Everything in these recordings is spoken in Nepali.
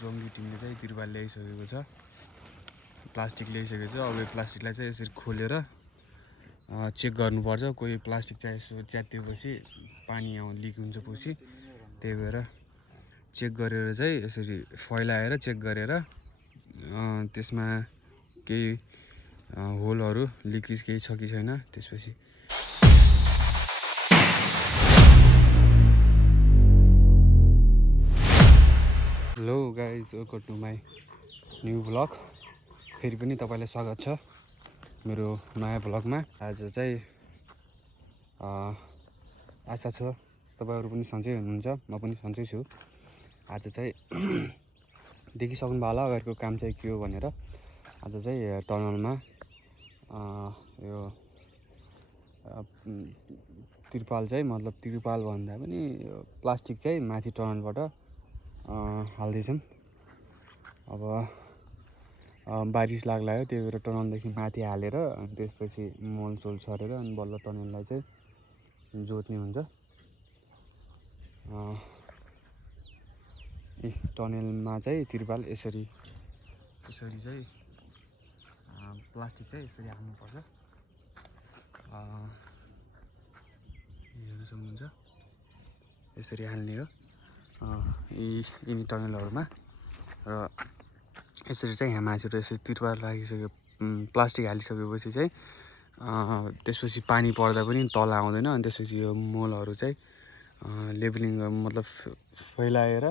जोङ्गी टिमले चाहिँ तिरपाल ल्याइसकेको छ, प्लास्टिक ल्याइसकेको छ। अब यो प्लास्टिकलाई चाहिँ यसरी खोलेर चेक गर्नुपर्छ। कोही प्लास्टिक चाहिँ यसो च्यातिएपछि पानी लिक हुन्छ पछि, त्यही भएर चेक गरेर चाहिँ यसरी फैलाएर चेक गरेर त्यसमा केही होलहरू लिकेज केही छ कि छैन। त्यसपछि hello guys, welcome to my new vlog. फेरि पनि तपाईँलाई स्वागत छ मेरो नयाँ भ्लगमा। आज चाहिँ आशा छ तपाईँहरू पनि सन्चै हुनुहुन्छ, म पनि सन्चै छु। आज चाहिँ देखिसक्नुभयो होला अगाडिको काम चाहिँ के हो भनेर। आज चाहिँ टनलमा यो तिरपाल चाहिँ, मतलब तिरपाल भन्दा पनि प्लास्टिक चाहिँ माथि टनलबाट हाल्दैछौँ। अब बारिस लाग्यो, त्यही भएर टनलदेखि माथि हालेर अनि त्यसपछि मोलसोल छरेर अनि बल्ल टनललाई चाहिँ जोत्ने हुन्छ। टनलमा चाहिँ तिरपाल यसरी चाहिँ प्लास्टिक चाहिँ यसरी हाल्नुपर्छ। हेर्न सक्नुहुन्छ, यसरी हाल्ने हो यिनी टनलहरूमा। र यसरी चाहिँ यहाँ माथिबाट यसरी तिरपाल राखिसक्यो, प्लास्टिक हालिसकेपछि चाहिँ त्यसपछि पानी पर्दा पनि तल आउँदैन। अनि त्यसपछि यो मोलहरू चाहिँ लेभलिङ मतलब फैलाएर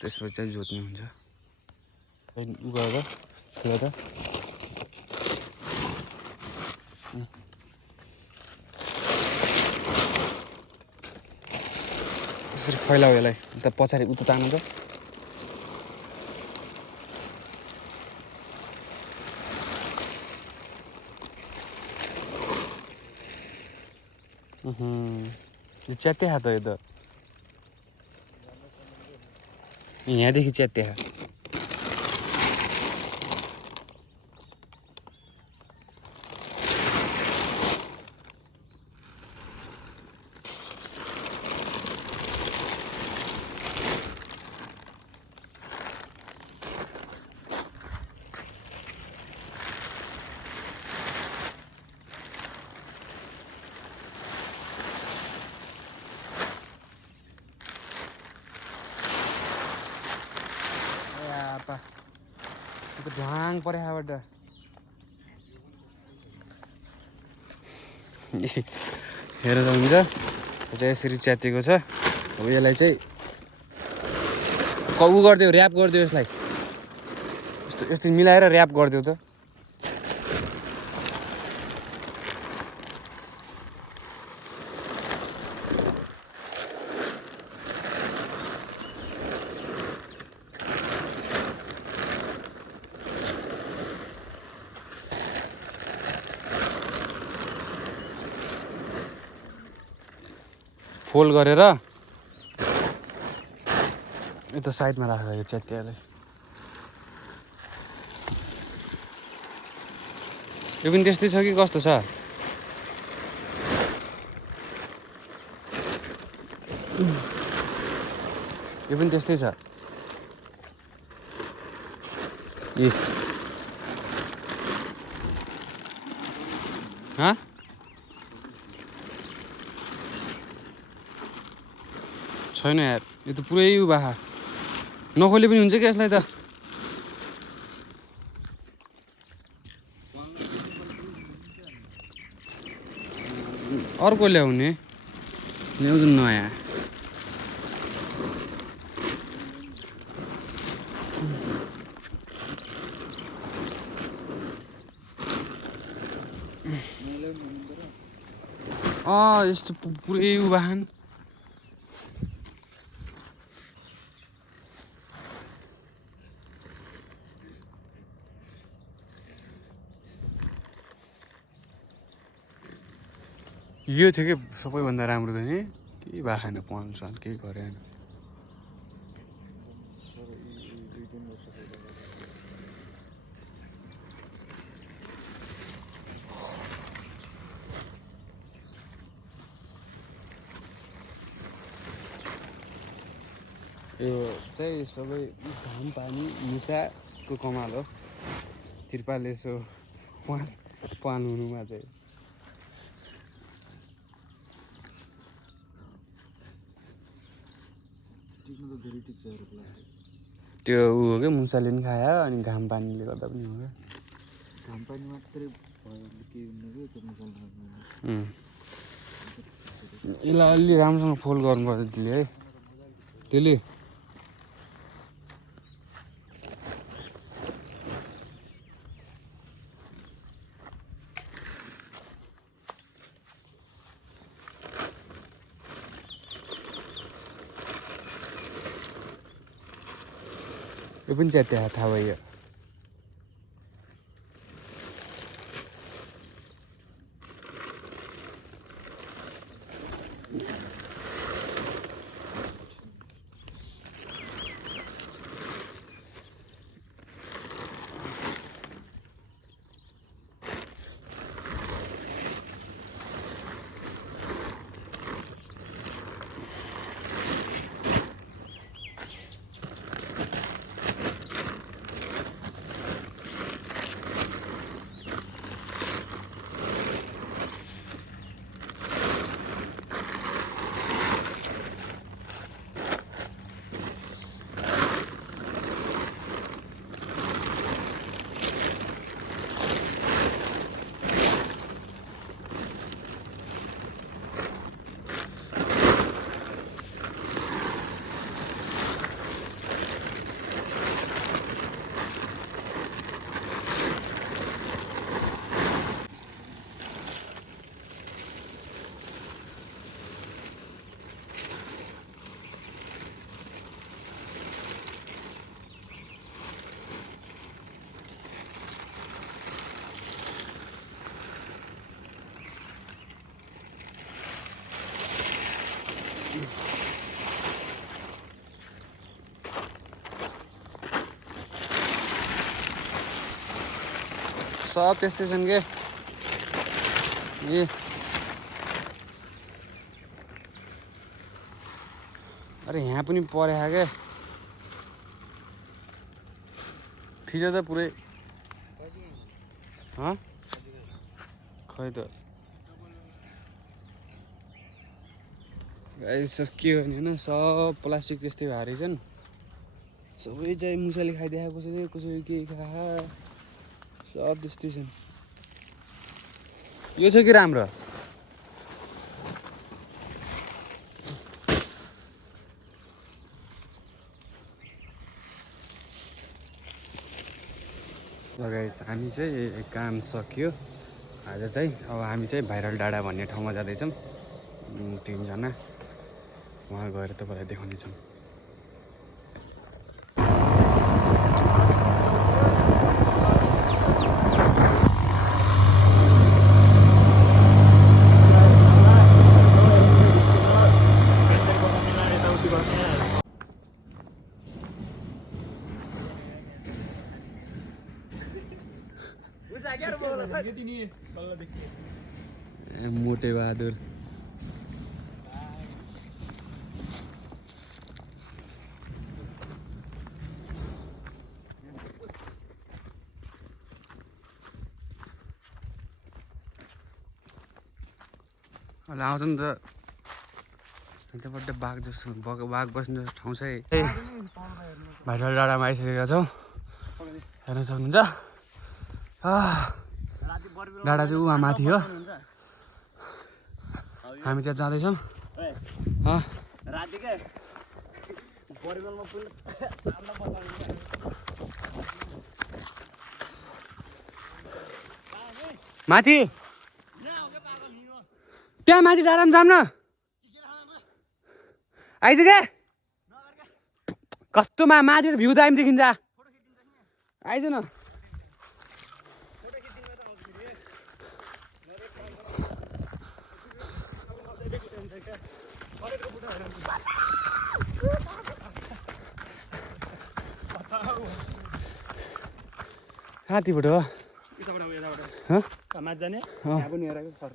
त्यसपछि चाहिँ जोत्ने हुन्छ। गएर खेलेर यसरी फैलाऊ, यसलाई उता पछाडि उता तान्नु त। यो च्यात्या त, यो त यहाँदेखि च्यात्या। ढाङ परे यहाँबाट हेरेर हुन्छ। चाहिँ यसरी च्यातिएको छ। अब यसलाई चाहिँ उ गरिदियो, ऱ्याप गरिदियो यसलाई, यस्तो मिलाएर ऱ्याप गरिदियो त। फोल्ड गरेर यता साइडमा राखेर यो च्यातियालाई। यो पनि त्यस्तै छ कि कस्तो छ? यो पनि त्यस्तै छ। छैन यार, यो त पुरै बाखा, नखोले पनि हुन्छ कि यसलाई त। अर्को ल्याउने ल्याउँछु नयाँ। यस्तो पुरै बाखान। यो थियो कि सबैभन्दा राम्रो त नि, केही बाखेन, पन्छन् केही गरेन। यो चाहिँ सबै घाम पानी मुसाको कमाल हो। तिरपाल यसो पान हुनुमा चाहिँ त्यो ऊ हो क्या मुसाले पनि खायो अनि घाम पानीले गर्दा पनि हो क्या। घाम पानी मात्रै भयो के हुने कि त्यो मुसलमा यसलाई अलि राम्रोसँग फोल्ड गर्नुपर्छ त्यसले है। त्यसले यो पनि च्यात्या थाहा भयो। सब त्यस्तै छन् के अरे यहाँ पनि परे क्या फिज त पुरै खै त यसो के गर्ने होइन सब प्लास्टिक त्यस्तै भएर छन् सबै चाहिँ मुसाले खाइदिएको कसै के खा सब त्यस्तै छन्। यो छ कि राम्रो गाइस हामी चाहिँ काम सक्यो आज चाहिँ। अब हामी चाहिँ भाइरल डाँडा भन्ने ठाउँमा जाँदैछौँ 3 जना। वहाँ गएर तपाईँलाई देखाउनेछौँ। मोटे बहादुर अहिले आउँछ नि त यतापट्टि बाघ जस्तो बाघ बस्ने जस्तो ठाउँ चाहिँ भाइरल डाँडामा आइसकेका छौँ। हेर्न सक्नुहुन्छ डाँडा चाहिँ उहाँ माथि हो। हामी त्यहाँ जाँदैछौँ। माथि त्यहाँ माथि डाँडामा जाऊँ न आइज क्या कस्तो माथि भ्यू दामी देखिन्छ आइज न। कहाँतिर हो माथि जाने यहाँ पनि हेरेको सर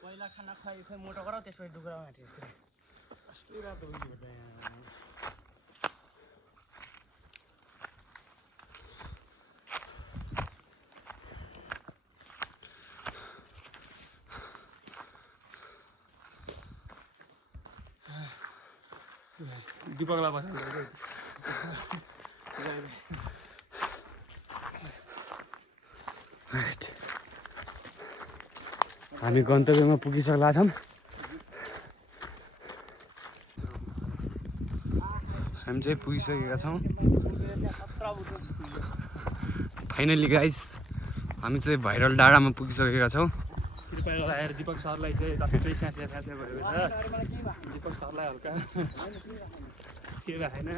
पहिला खाना खाइ मोटो गर त्यसपछि डुक्रा माथि अस्ति रात हो दीपकलाई बस्नु हामी गन्तव्यमा पुगिसक्ला छौँ हामी चाहिँ पुगिसकेका छौँ फाइनली गाइस हामी चाहिँ भाइरल डाँडामा पुगिसकेका छौँ आएर दीपक सरलाई चाहिँ जस्तै स्यासे भएको छ दीपक सरलाई हल्का के भएन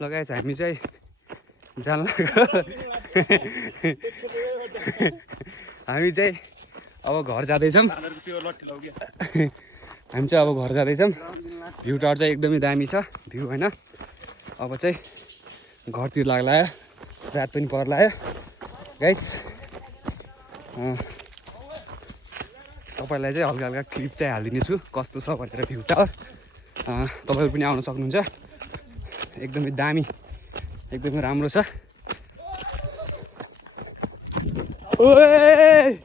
लगाएछ हामी चाहिँ जान हामी चाहिँ अब घर जाँदैछौँ हामी चाहिँ अब घर जाँदैछौँ भ्यू टावर चाहिँ एकदमै दामी छ भ्यू होइन अब चाहिँ घरतिर लाग्ला रात पनि पर्ला गाइस तपाईँलाई चाहिँ हल्का हल्का क्लिप चाहिँ हालिदिनेछु कस्तो छ भनेर भ्यू टावर तपाईँहरू पनि आउन सक्नुहुन्छ एकदमै दामी एकदमै राम्रो छ ओए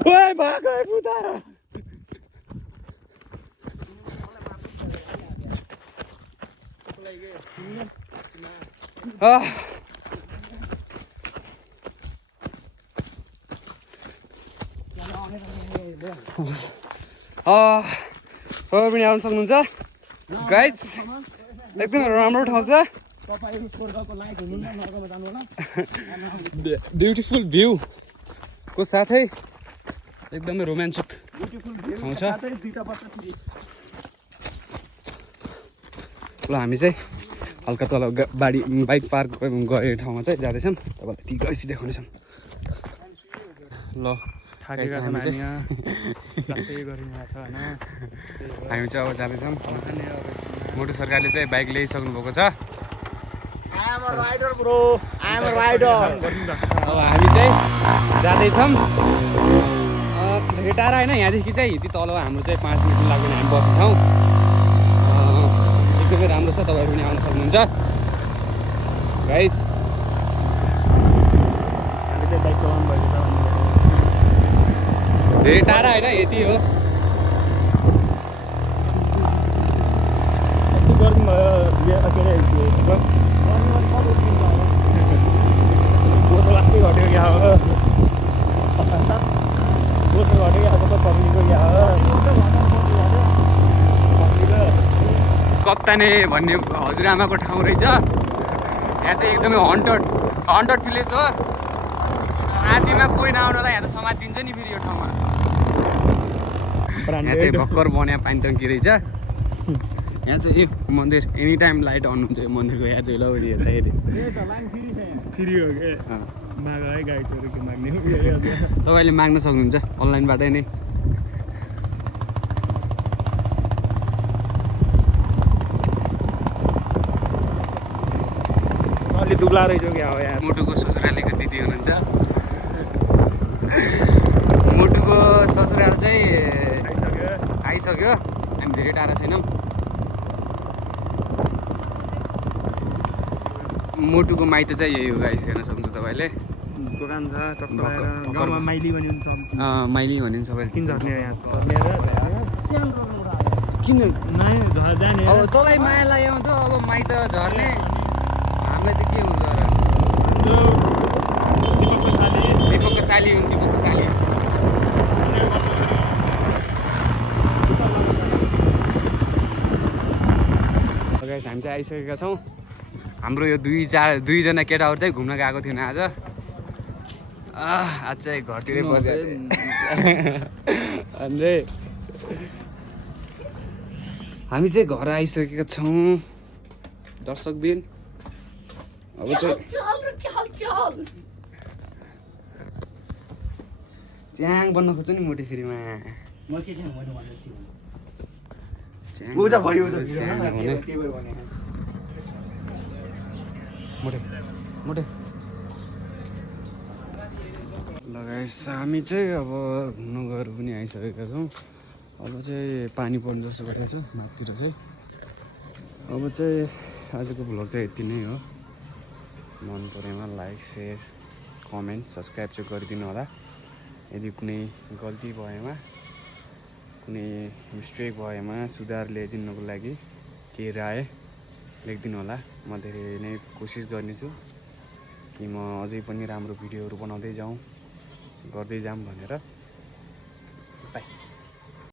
ओए भागो पुता तपाईँ पनि आउन सक्नुहुन्छ गाइज एकदमै राम्रो ठाउँ छ ब्युटिफुल भ्यू को साथै एकदमै रोमान्टिक ठाउँ छ ल हामी चाहिँ हल्का तल बाइक पार्क गए ठाउँमा चाहिँ जाँदैछौँ तपाईँलाई ती गएपछि देखाउनेछौँ ल हामी चाहिँ अब जाँदैछौँ मोटु सरकारले चाहिँ बाइक ल्याइसक्नु भएको छ अब हामी चाहिँ जाँदैछौँ धेरै टाढा होइन यहाँदेखि चाहिँ यति तल हाम्रो चाहिँ 5 मिनट लाग्दैन हामी बस्ने ठाउँ एकदमै राम्रो छ तपाईँहरू पनि आउन सक्नुहुन्छ गाइस धेरै टाढा होइन यति हो कप्ताने भन्ने हजुरआमाको ठाउँ रहेछ यहाँ चाहिँ एकदमै हन्टेड प्लेस हो रातिमा कोही नआउनलाई यहाँ त समातिन्छ नि फेरि यो ठाउँमा यहाँ चाहिँ भर्खर बन्या पानी टङ्की रहेछ यहाँ चाहिँ यो मन्दिर एनी टाइम लाइट अन हुन्छ यो मन्दिरको यहाँ चाहिँ लौडी हेर्दाखेरि तपाईँले माग्न सक्नुहुन्छ अनलाइनबाटै नै दुब्ला रहेछ क्या हो यहाँ मोटुको ससुरालीको दिदी हुनुहुन्छ मोटुको ससुराल चाहिँ आइसक्यो हामी धेरै टाढा छैनौँ मोटुको माइत चाहिँ यही हो गाइस हेर्न सक्नुहुन्छ तपाईँले दोकान छ माइली भन्ने माइली भन्ने सबैले किन झर्ने यहाँ किन जाने अब तँलाई माया लाग्यो त अब माइत झर्ने हामीलाई त के हुन्छ र दीपकको साली हुन् दीपकको साली गाइस हामी चाहिँ आइसकेका छौँ हाम्रो यो दुईजना केटाहरू चाहिँ घुम्न गएको थिएन आज। आज चाहिँ घरतिरै बसेको अन्त हामी चाहिँ घर आइसकेका छौँ दर्शकबिन। अब चाहिँ च्याङ बन्न खोज्छु नि मोटी फेरिमा लगाइस हामी चाहिँ अब घुम्न गएर पनि आइसकेका छौँ। अब चाहिँ पानी पर्ने जस्तो गरेको छ माथितिर चाहिँ। अब चाहिँ आजको भ्लग चाहिँ यति नै हो। मन परेमा लाइक सेयर कमेन्ट सब्सक्राइब चाहिँ गरिदिनु होला। यदि कुनै गल्ती भएमा कुनै मिस्टेक भएमा सुधार ल्याइदिनुको लागि केही राय लेखिदिनु होला। म धेरै नै कोसिस गर्नेछु कि म अझै पनि राम्रो भिडियोहरू बनाउँदै जाउँ गर्दै जाऊँ भनेर।